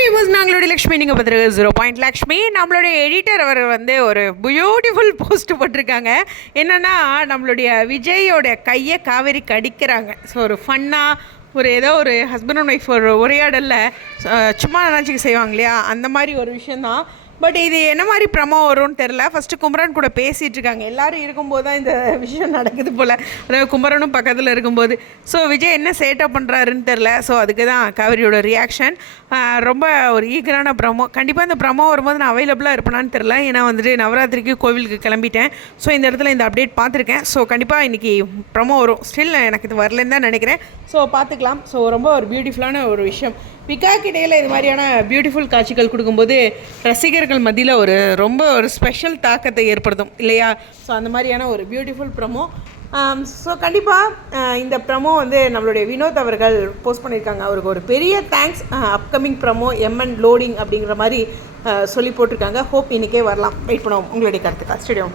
Viewers நாங்களுடைய Lakshmi நீங்கள் பார்த்துருக்க zero point Lakshmi நம்மளுடைய எடிட்டர் அவர் வந்து ஒரு பியூட்டிஃபுல் போஸ்ட் போட்டிருக்காங்க. என்னென்னா நம்மளுடைய விஜயோட கையை காவேரி கடிக்கிறாங்க. ஸோ ஒரு ஃபன்னாக ஒரு ஏதோ ஒரு ஹஸ்பண்ட் அண்ட் ஒய்ஃப் ஒரு உரையாடலில் சும்மா நினச்சிக்க செய்வாங்க இல்லையா? அந்த மாதிரி ஒரு விஷயந்தான் பட் இது என்ன மாதிரி ப்ரமோ வரும்னு தெரில ஃபஸ்ட்டு குமரன் கூட பேசிகிட்டு இருக்காங்க. எல்லோரும் இருக்கும்போது தான் இந்த விஷயம் நடக்குது போல். அதாவது குமரனும் பக்கத்தில் இருக்கும்போது. ஸோ விஜய் என்ன சேட்டப் பண்ணுறாருன்னு தெரில ஸோ அதுக்கு தான் காவிரியோட ரியாக்ஷன் ரொம்ப ஒரு ஈகரான ப்ரமோ கண்டிப்பாக இந்த ப்ரமோ வரும்போது நான் அவைலபிளாக இருப்பேனான்னு தெரில ஏன்னா வந்துட்டு நவராத்திரிக்கு கோவிலுக்கு கிளம்பிட்டேன். ஸோ இந்த இடத்துல இந்த அப்டேட் பார்த்துருக்கேன். ஸோ கண்டிப்பாக இன்றைக்கி ப்ரமோ வரும். ஸ்டில் எனக்கு இது வரலன்னு தான் நினைக்கிறேன். ஸோ பார்த்துக்கலாம். ஸோ ரொம்ப ஒரு பியூட்டிஃபுல்லான ஒரு விஷயம். பிகாக் இடையில் இது மாதிரியான பியூட்டிஃபுல் காட்சிகள் கொடுக்கும்போது ரசிகர்கள் மத்தியில் ஒரு ரொம்ப ஒரு ஸ்பெஷல் தாக்கத்தை ஏற்படுத்தும் இல்லையா? ஸோ அந்த மாதிரியான ஒரு பியூட்டிஃபுல் ப்ரமோ ஸோ கண்டிப்பாக இந்த ப்ரமோ வந்து நம்மளுடைய வினோத் அவர்கள் போஸ்ட் பண்ணியிருக்காங்க. அவருக்கு ஒரு பெரிய thanks upcoming promo M N loading அப்படிங்கிற மாதிரி சொல்லி போட்டிருக்காங்க. ஹோப் இன்றைக்கே வரலாம். வெயிட் பண்ணுவோம். உங்களுடைய கருத்துக்கா ஸ்டேடியம்